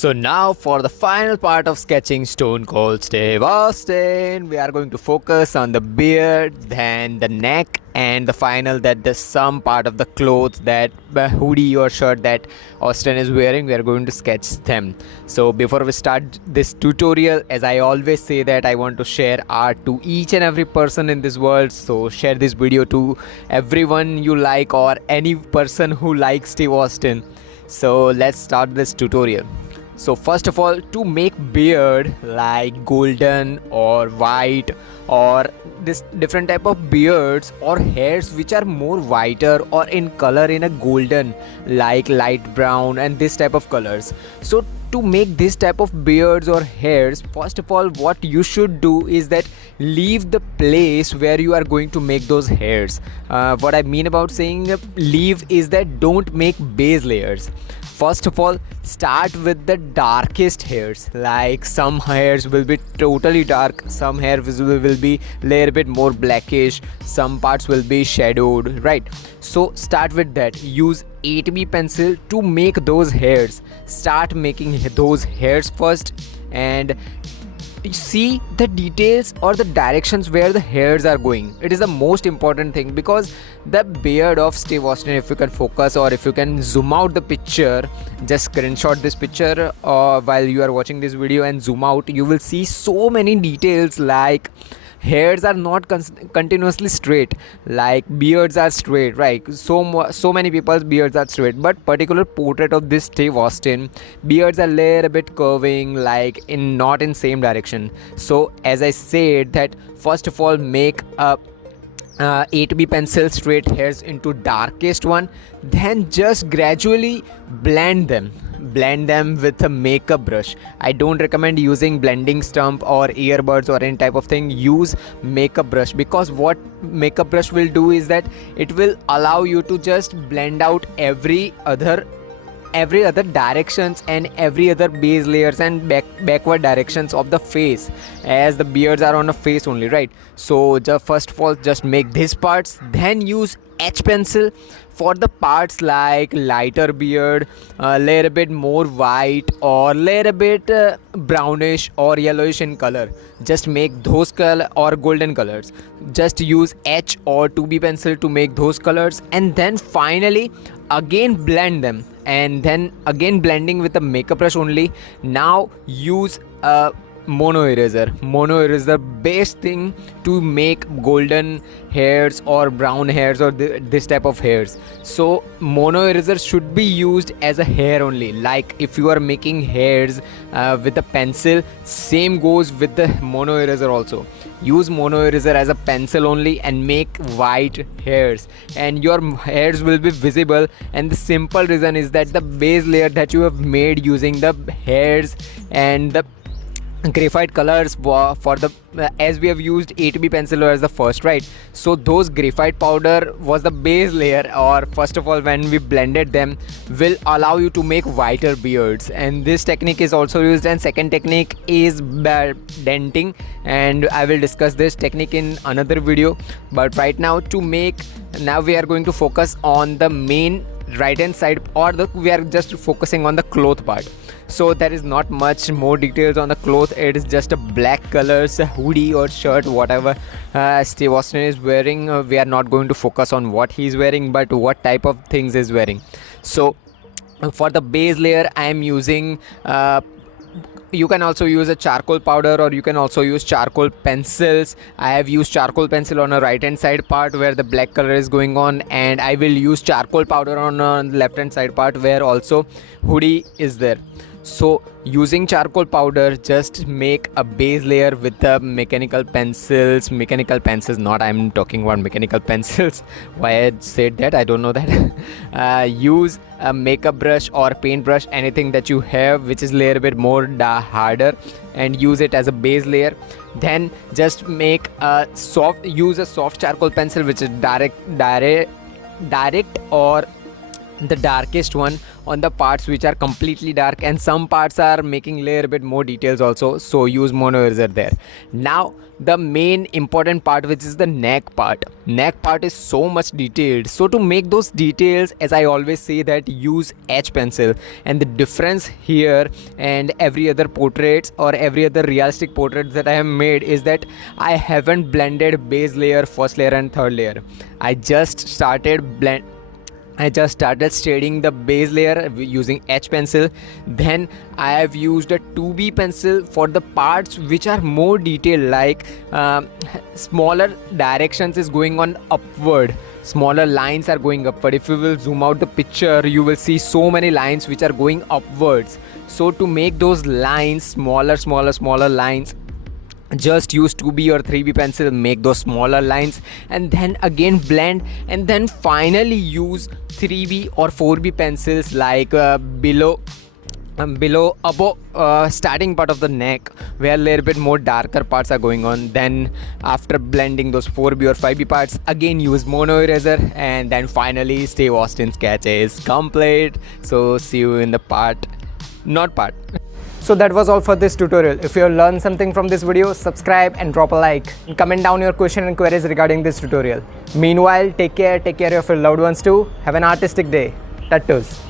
So now for the final part of sketching Stone Cold Steve Austin, we are going to focus on the beard, then the neck, and the final that the some part of the clothes, that hoodie or shirt that Austin is wearing. We are going to sketch them. So before we start this tutorial, as I always say that I want to share art to each and every person in this world. So share this video to everyone you like or any person who likes Steve Austin. So let's start this tutorial. So first of all, to make beard like golden or white or this different type of beards or hairs which are more whiter or in color in a golden, like light brown and this type of colors. So to make this type of beards or hairs, first of all what you should do is that leave the place where you are going to make those hairs. What I mean about saying leave is that don't make base layers. First of all, start with the darkest hairs. Like some hairs will be totally dark, some hairs will be layer bit more blackish, some parts will be shadowed, right? So start with that. Use 8B pencil to make those hairs. Start making those hairs first and see the details or the directions where the hairs are going. It is the most important thing, because the beard of Steve Austin, if you can focus or if you can zoom out the picture, just screenshot this picture while you are watching this video and zoom out, you will see so many details. Like hairs are not continuously straight, like beards are straight, right? So many people's beards are straight, but particular portrait of this Steve Austin, beards are layer a bit curving, like in not in same direction. So as I said that first of all make a 8B pencil straight hairs into darkest one, then just gradually blend them with a makeup brush. I don't recommend using blending stump or earbuds or any type of thing. Use makeup brush, because what makeup brush will do is that it will allow you to just blend out every other directions and every other base layers and backward directions of the face, as the beards are on a face only, right? So just first of all just make these parts, then use H pencil for the parts like lighter beard, layer a bit more white or layer a bit brownish or yellowish in color. Just make those color or golden colors. Just use H or 2B pencil to make those colors, and then finally again blend them, and then again blending with the makeup brush only. Now use a mono eraser. Mono eraser, best thing to make golden hairs or brown hairs or this type of hairs. So mono eraser should be used as a hair only. Like if you are making hairs with a pencil, same goes with the mono eraser also. Use mono eraser as a pencil only and make white hairs, and your hairs will be visible. And the simple reason is that the base layer that you have made using the hairs and the graphite colors for the as we have used 8B pencil as the first, right? So those graphite powder was the base layer, or first of all when we blended them will allow you to make whiter beards. And this technique is also used. And second technique is denting, and I will discuss this technique in another video. But right now now we are going to focus on the main right hand side, or we are just focusing on the cloth part. So there is not much more details on the cloth. It is just a black colors hoodie or shirt, whatever Steve Austin is wearing. We are not going to focus on what he's wearing, but what type of things he's wearing. So for the base layer I am using you can also use a charcoal powder, or you can also use charcoal pencils. I have used charcoal pencil on a right hand side part where the black color is going on, and I will use charcoal powder on a left hand side part where also hoodie is there. So using charcoal powder, just make a base layer with the mechanical pencils, not I'm talking about mechanical pencils. Why I said that, I don't know that. Use a makeup brush or paint brush, anything that you have which is layer a bit more harder, and use it as a base layer. Then just make use a soft charcoal pencil which is direct or the darkest one on the parts which are completely dark, and some parts are making layer bit more details also, so use mono eraser there. Now the main important part, which is the neck part is so much detailed, so to make those details, as I always say, that use H pencil. And the difference here and every other portraits or every other realistic portrait that I have made is that I haven't blended base layer, first layer and third layer. I just started shading the base layer using H pencil. Then I have used a 2B pencil for the parts which are more detailed, like smaller directions is going on upward, smaller lines are going upward. If you will zoom out the picture, you will see so many lines which are going upwards. So to make those lines smaller lines, just use 2B or 3B pencil, make those smaller lines, and then again blend, and then finally use 3B or 4B pencils, like below above starting part of the neck, where a little bit more darker parts are going on. Then after blending those 4B or 5B parts, again use mono eraser, and then finally Steve Austin sketch is complete. So see you in the not part. So that was all for this tutorial. If you have learned something from this video, subscribe and drop a like. And comment down your question and queries regarding this tutorial. Meanwhile, take care of your loved ones too. Have an artistic day. Tattoos.